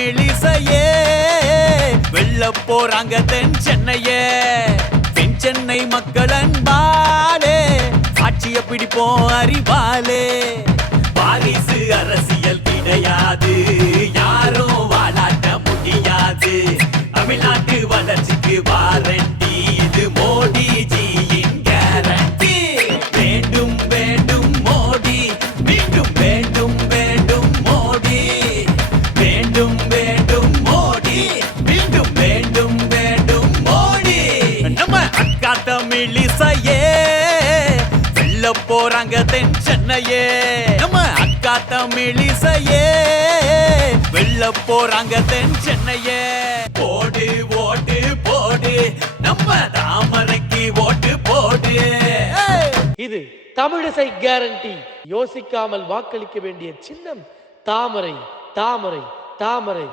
தமிழிசையே வெல்ல போறாங்க தென் சென்னையே. தென் சென்னை மக்கள் அன்பாலே ஆட்சிய பிடிப்போம் அறிவாலே. வாரிசு அரசியல் கிடையாது, யாரும் வாழாட்ட முடியாது. தமிழ்நாட்டு வளர்ச்சிக்கு வாரண்டி, இது மோடிஜியின் கேரண்டி. வேண்டும் வேண்டும் மோடி, மீண்டும் வேண்டும் வேண்டும் மோடி. வேண்டும் வேண்டும் மோடி, மீண்டும் வேண்டும் வேண்டும் மோடி. நம்ம அக்கா தமிழிசையே வெல்ல போறாங்க தென் சென்னையே. நம்ம அக்கா தமிழிசையே வெல்ல போறாங்க தென் சென்னையே. போடு ஓட்டு போடு, நம்ம தாமரைக்கு ஓட்டு போடு. இது தமிழிசை கேரண்டி. யோசிக்காமல் வாக்களிக்க வேண்டிய சின்னம் தாமரை, தாமரை, தாமரை.